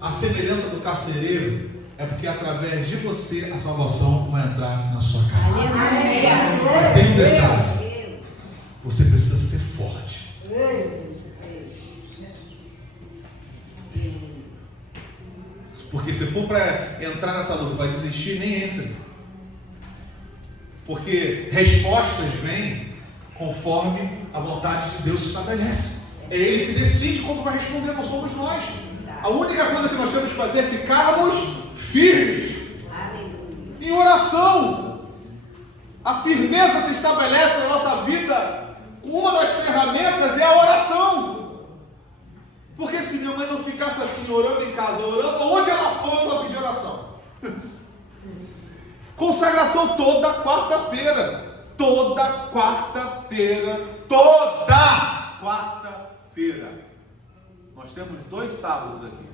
a semelhança do carcereiro, é porque através de você a salvação vai entrar na sua casa. Mas tem um detalhe. Você precisa ser forte. Porque se for para entrar nessa luta, para desistir, nem entre. Porque respostas vêm conforme a vontade de Deus se estabelece. É Ele que decide como vai responder, não somos nós. A única coisa que nós temos que fazer é ficarmos firmes em oração. A firmeza se estabelece na nossa vida. Uma das ferramentas é a oração. Porque se minha mãe não ficasse assim, orando em casa, orando, onde ela fosse, ela pedia oração. Consagração toda quarta-feira. toda quarta-feira, nós temos 2 sábados aqui.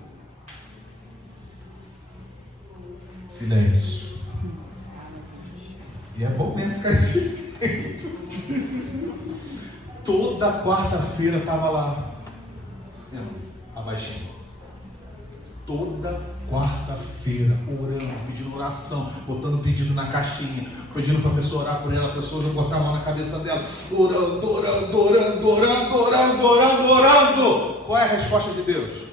Silêncio. E é bom mesmo ficar em silêncio. Toda quarta-feira estava lá, abaixinho. Toda quarta-feira, orando, pedindo oração, botando pedido na caixinha, pedindo para a pessoa orar por ela, a pessoa já botar a mão na cabeça dela, orando. Qual é a resposta de Deus?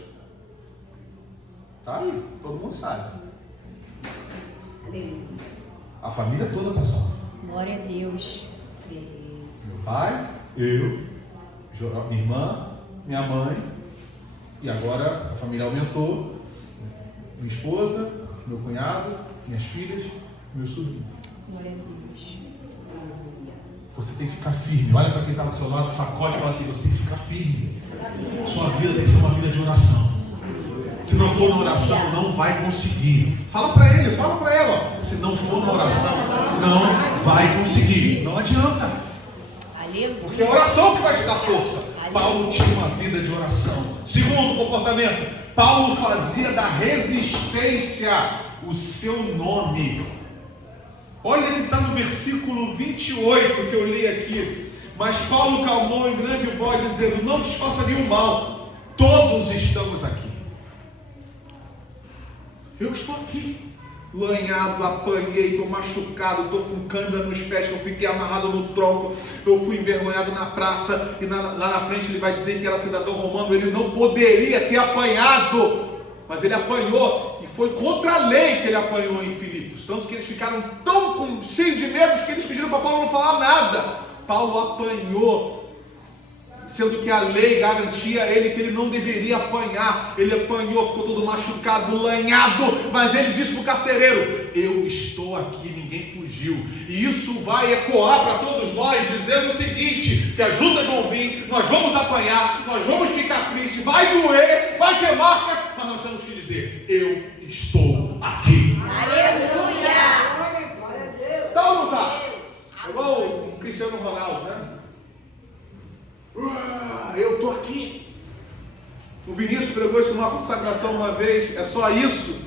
Tá aí, todo mundo sabe. A família toda está salva. Glória a Deus. Meu pai, eu, minha irmã, minha mãe, e agora a família aumentou. Minha esposa, meu cunhado, minhas filhas, meu sobrinho. Glória a Deus. Você tem que ficar firme. Olha para quem está do seu lado, sacode e fala assim: você tem que ficar firme. Sua vida tem que ser uma vida de oração. Se não for na oração, não vai conseguir. Fala para ele, fala para ela. Ó, se não for na oração, não vai conseguir. Não adianta. Porque é a oração que vai te dar força. Paulo tinha uma vida de oração. Segundo comportamento, Paulo fazia da resistência o seu nome. Olha que está no versículo 28 que eu li aqui. Mas Paulo clamou em grande voz, dizendo: não te faça nenhum mal, todos estamos aqui. Eu estou aqui, lanhado, apanhei, estou machucado, estou com câimbra nos pés, que eu fiquei amarrado no tronco, eu fui envergonhado na praça, e lá na frente ele vai dizer que era cidadão romano, ele não poderia ter apanhado, mas ele apanhou, e foi contra a lei que ele apanhou em Filipos, tanto que eles ficaram tão cheios de medo que eles pediram para Paulo não falar nada. Paulo apanhou, sendo que a lei garantia a ele que ele não deveria apanhar. Ele apanhou, ficou todo machucado, lanhado, mas ele disse para o carcereiro: eu estou aqui, ninguém fugiu. E isso vai ecoar para todos nós, dizendo o seguinte: que as lutas vão vir, nós vamos apanhar, nós vamos ficar tristes, vai doer, vai ter marcas, mas nós temos que dizer: eu estou aqui. Aleluia! Tá ou não tá? É igual o Cristiano Ronaldo, né? Eu estou aqui. O Vinícius pregou isso numa consagração uma vez. É só isso?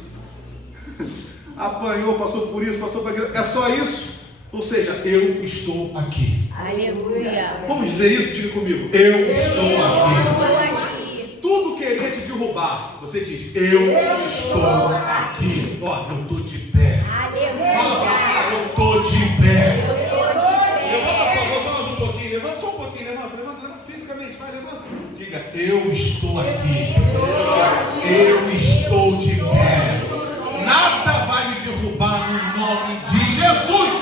Apanhou, passou por isso, passou por aquilo. É só isso? Ou seja, eu estou aqui. Aleluia! Vamos dizer isso? Diga comigo: eu estou aqui. Estou aqui. Tudo querer te derrubar, você diz: eu estou aqui. Ó, eu estou de pé. Aleluia! Fala pra cá: eu estou de pé. Eu estou de Levanta, por pé. favor, só mais um pouquinho. Levanta só um pouquinho. Levanta fisicamente. Vai, levanta. Diga: eu estou aqui. Eu estou de pé. Nada vai me derrubar no nome de Jesus.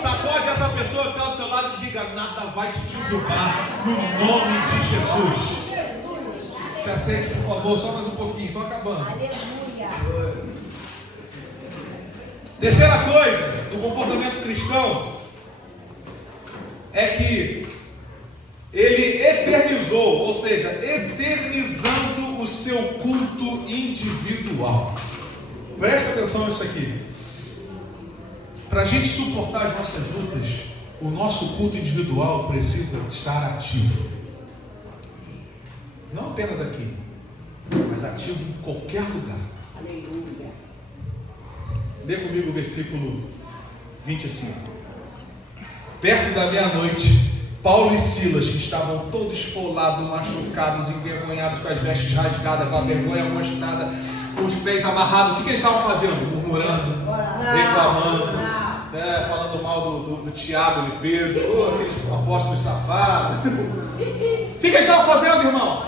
Sacode essa pessoa que está ao seu lado e diga: nada vai te derrubar no nome de Jesus. Se aceite, por favor, só mais um pouquinho. Estou acabando. Aleluia! Terceira coisa do comportamento cristão é que ele eternizou, ou seja, eternizando o seu culto individual. Presta atenção nisso aqui. Para a gente suportar as nossas lutas, o nosso culto individual precisa estar ativo. Não apenas aqui, mas ativo em qualquer lugar. Aleluia. Lê comigo o versículo 25. Perto da meia-noite, Paulo e Silas, que estavam todos esfolados, machucados, envergonhados, com as vestes rasgadas, com a vergonha mostrada, com os pés amarrados, o que eles estavam fazendo? Murmurando, reclamando, falando mal do Tiago e Pedro, aqueles apóstolos safados. O que eles estavam fazendo, irmão?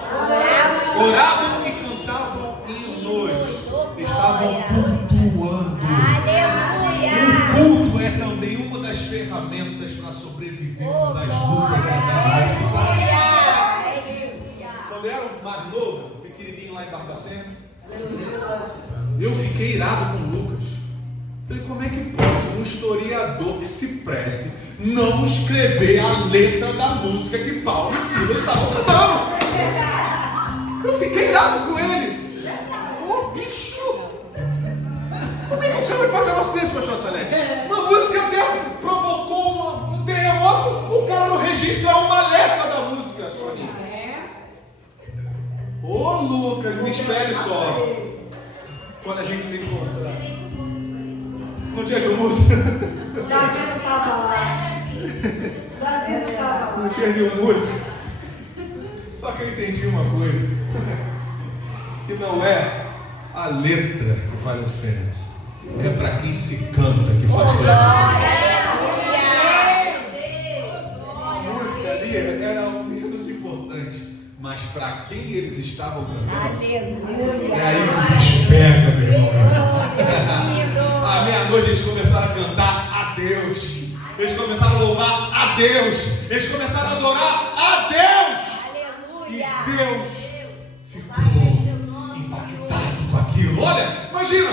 Oravam e cantavam hinos. Estavam cultuando. Aleluia! O culto é também uma das ferramentas para sobrevivermos às lutas e às adversidades. Quando eu era mais novo, pequenininho lá em Barbacena, eu fiquei irado com o Lucas. Falei: como é que pode um historiador que se preze não escrever a letra da música que Paulo e Silas estavam cantando? Eu fiquei irado com ele. Ô, bicho! Como é que o cara faz um negócio desse, pastor Salete? Uma música dessa provocou um terremoto olha só, quando a gente se encontra. No dia de música. Davi não estava lá. Davi não estava lá. No dia de música. Só que eu entendi uma coisa. Que não é a letra que faz a diferença. É para quem se canta que faz a diferença. A música ali era o menos importante. Mas para quem eles estavam cantando. Aleluia. E aí o bicho pega, meu irmão. À meia-noite eles começaram a cantar a Deus. Eles começaram a louvar a Deus. Eles começaram a adorar a Deus. Aleluia. E Deus ficou impactado com aquilo. Olha, imagina,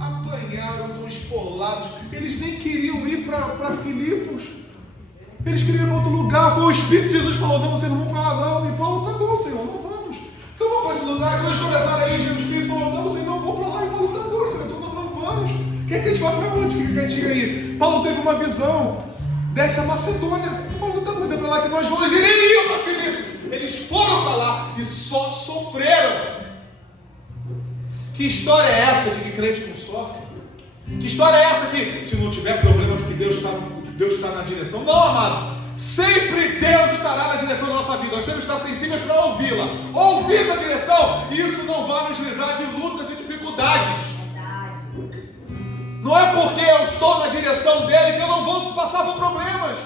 apanharam, estão esfolados. Eles nem queriam ir para Filipos. Eles queriam ir para outro lugar. Foi o Espírito de Jesus que falou: não, vocês não vão para lá não. E Paulo: tá bom, Senhor, não vamos. Então vamos para esse lugar. Quando eles começaram a ir, o Espírito falou: não, vocês não vão para lá. E Paulo: tá bom, Senhor, então não vamos. Quer que a gente vá para onde? Fica quietinho aí. Paulo teve uma visão. Desce a Macedônia. Paulo: tá bom, para lá que nós vamos. Eles iriam para Filipos. Eles foram para lá e só sofreram. Que história é essa de que crente não sofre? Que história é essa que, se não tiver problema, porque Deus está na direção? Não, amados. Sempre Deus estará na direção da nossa vida. Nós temos que estar sensíveis para ouvi-la. Ouvir a direção, isso não vai nos livrar de lutas e dificuldades. Não é porque eu estou na direção dele que eu não vou passar por problemas.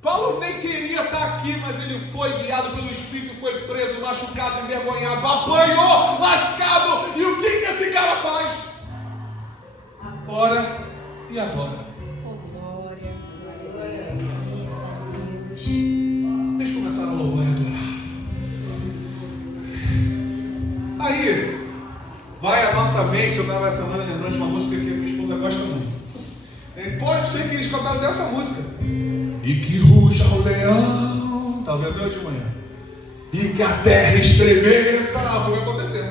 Paulo nem queria estar aqui, mas ele foi guiado pelo Espírito, foi preso, machucado, envergonhado, apanhou, lascado. E o que esse cara faz? Ora e adora. Eles começaram a louvar e adorar. Aí, vai a nossa mente. Eu estava essa semana lembrando de uma música que a minha esposa gosta muito. Pode ser que eles cantaram dessa música. E que ruja o leão. Está vendo hoje de manhã? E que a terra estremeça. Foi o que aconteceu.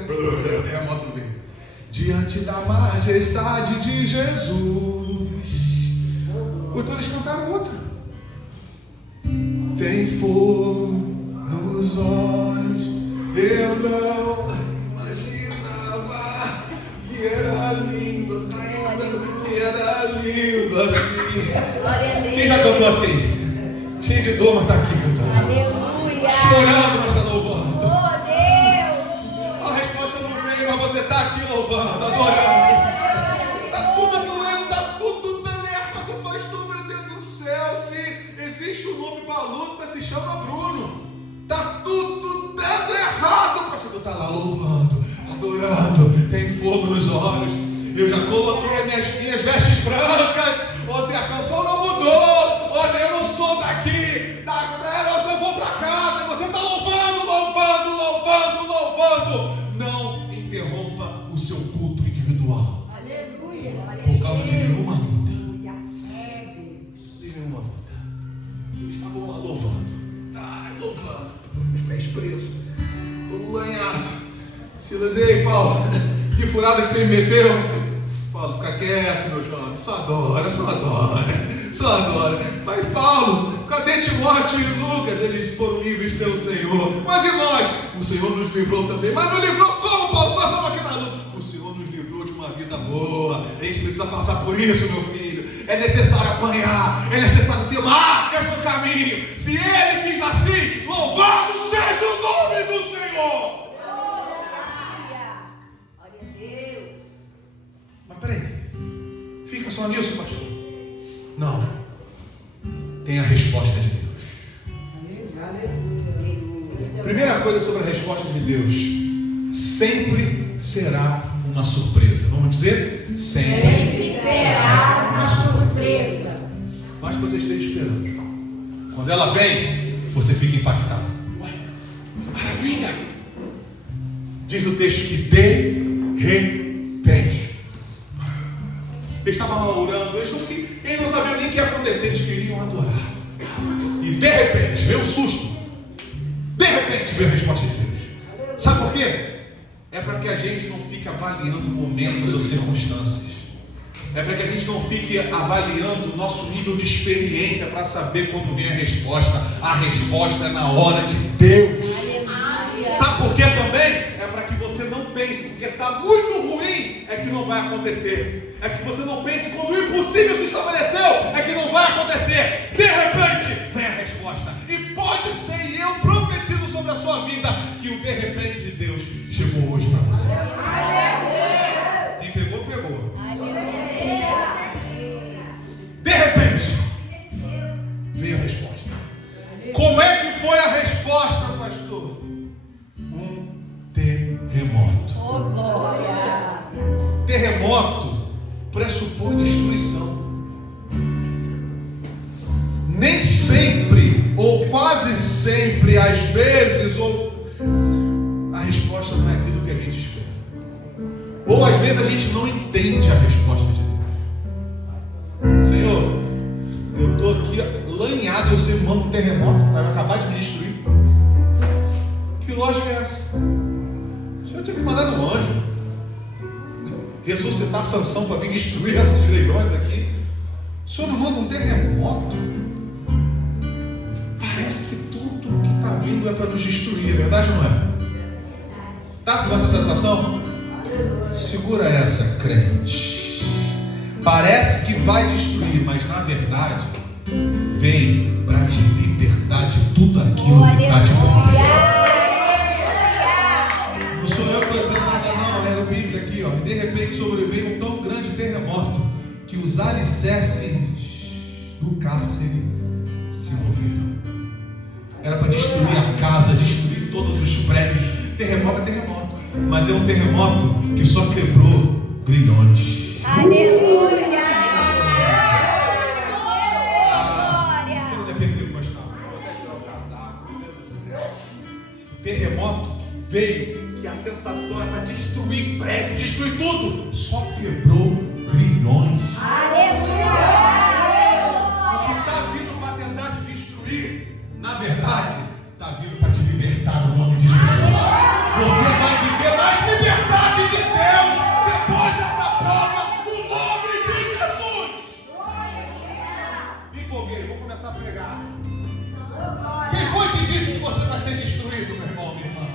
Terremoto veio. Diante da majestade de Jesus. Então eles cantaram outra. Tem fogo nos olhos. Eu não imaginava que era lindo assim. Que era lindo assim. Quem já cantou assim? Cheio de dor, mas está aqui cantando. Aleluia. Chorando, mas está louvando. Oh, Deus. A resposta não veio, mas você está aqui louvando, adorando. Está tudo doendo, está tudo dando errado, pastor, meu Deus do céu. Se existe um nome para a luta, se chama Bruno. Está tudo dando errado, pastor. Tu está lá louvando, adorando, tem fogo nos olhos. Eu já coloquei as minhas vestes brancas. Ou seja, a canção não mudou. Olha, eu não sou daqui. Eu vou para casa. E você está louvando, louvando, louvando, louvando. Não interrompa o seu culto individual. Aleluia. Por causa de nenhuma luta. De nenhuma luta. Eles estavam lá louvando. Louvando. Os pés presos. Todo lanhado. Silas: ei, Paulo, que furada que você me meteu. Paulo: fica quieto, meu jovem. Só adora, só adora. Só adora. Mas Paulo, cadê Timóteo e Lucas? Eles foram livres pelo Senhor. Mas e nós? O Senhor nos livrou também. Mas nos livrou como, Paulo? Nós estamos aqui na luta. O Senhor nos livrou de uma vida boa. A gente precisa passar por isso, meu filho. É necessário apanhar. É necessário ter marcas no caminho. Se Ele quis assim, louvado seja o nome do Senhor. Mas peraí, fica só nisso, pastor? Não. Tem a resposta de Deus. Primeira coisa sobre a resposta de Deus: sempre será uma surpresa. Vamos dizer? Sempre será uma surpresa. Mas você esteja esperando. Quando ela vem, você fica impactado. Ué, que maravilha! Diz o texto que de repente. Eles estavam lá orando, eles não sabiam nem o que ia acontecer, eles queriam adorar. E de repente, veio um susto. De repente veio a resposta de Deus. Sabe por quê? É para que a gente não fique avaliando momentos ou circunstâncias. É para que a gente não fique avaliando o nosso nível de experiência para saber quando vem a resposta. A resposta é na hora de Deus. Sabe por quê também? É para que você não perca pense porque está muito ruim, é que não vai acontecer. É que você não pense quando o impossível se estabeleceu, é que não vai acontecer. De repente, vem a resposta. E pode ser, e eu profetizo sobre a sua vida, que o de repente de Deus chegou hoje para você. Quem pegou, pegou. De repente, veio a resposta. Como é que foi a resposta, pastor? Um terremoto. Oh, glória! Terremoto pressupõe destruição. Nem sempre, ou quase sempre, às vezes, ou a resposta não é aquilo que a gente espera. Ou às vezes a gente não entende a resposta de Deus. Senhor, eu estou aqui lanhado, eu sei, mano, um terremoto, vai acabar de me destruir. Que lógica é essa? O Senhor tinha que mandar um anjo ressuscitar Sansão para vir destruir esses leilões aqui. O Senhor não manda um terremoto? Parece que tudo que está vindo é para nos destruir, é verdade ou não é? Está com essa sensação? Segura essa, crente. Parece que vai destruir, mas na verdade vem para te libertar de tudo aquilo que está te dominando. Não sou eu que estou dizendo nada não, é a Bíblia aqui, ó. De repente sobreveio um tão grande terremoto que os alicerces do cárcere se moveram. Era para destruir a casa, destruir todos os prédios. Terremoto é terremoto, mas é um terremoto que só quebrou grilhões. Aleluia! Terremoto veio que a sensação é para destruir prédio, destruir tudo. Só quebrou grilhões. Aleluia! O que está vindo para tentar te destruir, na verdade, está vindo para te libertar no nome de Jesus. Você vai viver mais liberdade de Deus depois dessa prova, no nome de Jesus. Me empolguei, vou começar a pregar. Quem foi que disse que você vai ser destruído, meu irmão, minha irmã?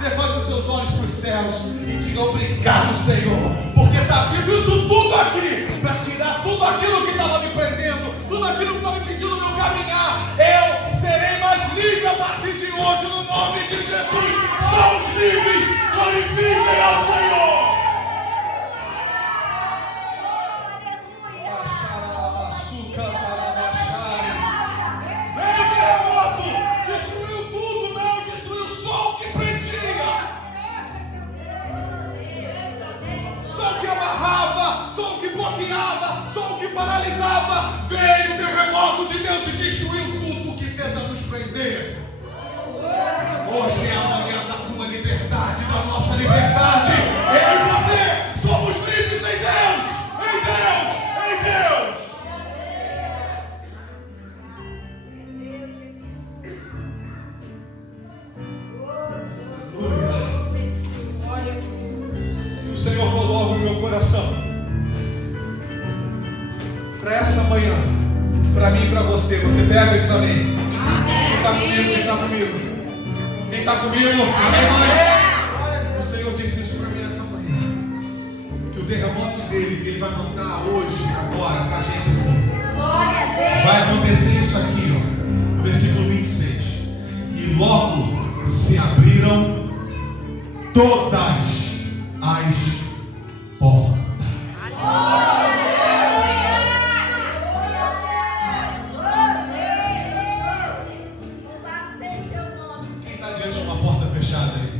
Levante os seus olhos para os céus e diga obrigado, Senhor, porque está vindo isso tudo aqui para tirar tudo aquilo que estava me prendendo, tudo aquilo que estava me impedindo de eu caminhar. Eu serei mais livre a partir de hoje, no nome de Jesus. Somos livres, glorifiquem ao Senhor. Destruiu tudo, não destruiu só o que prendia, só o que amarrava, só o que bloqueava, só o que paralisava. Veio o terremoto de Deus e destruiu tudo que tenta nos prender. Hoje é a manhã da tua liberdade, da nossa liberdade. Eu e você somos livres em Deus, em Deus, em Deus. O Senhor falou algo no meu coração para essa manhã, para mim e para você. Você pega e diz amém. Quem está comigo? Quem está comigo? Quem está comigo? Amém. O Senhor disse isso para mim nessa manhã, que o terremoto dele, que ele vai mandar hoje, agora, para a gente, vai acontecer isso aqui, ó, no versículo 26. E logo se abriram todas as portas. Quem está diante de uma porta fechada aí?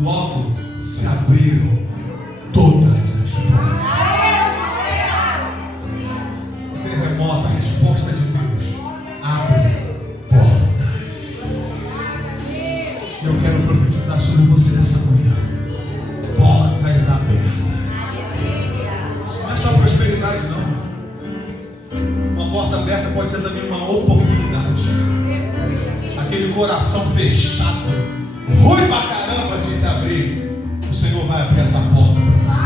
Logo se abriram todas as portas. Terremoto, a resposta de Deus. Abre portas. Eu quero profetizar sobre você nessa manhã. Portas abertas. Isso não é só prosperidade, não. Uma porta aberta pode ser também uma oportunidade. Aquele coração fechado, ruim pra caramba de se abrir. O Senhor vai abrir essa porta para você.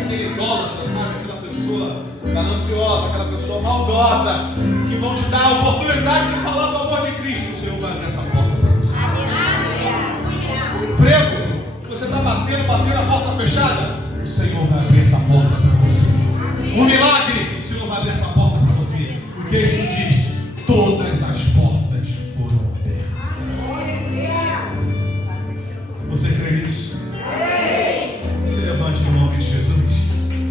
Aquele idólatra, sabe? Aquela pessoa gananciosa, aquela pessoa maldosa, que não te dá a oportunidade de falar do amor de Cristo. O Senhor vai abrir essa porta para você. emprego, que você está batendo a porta fechada.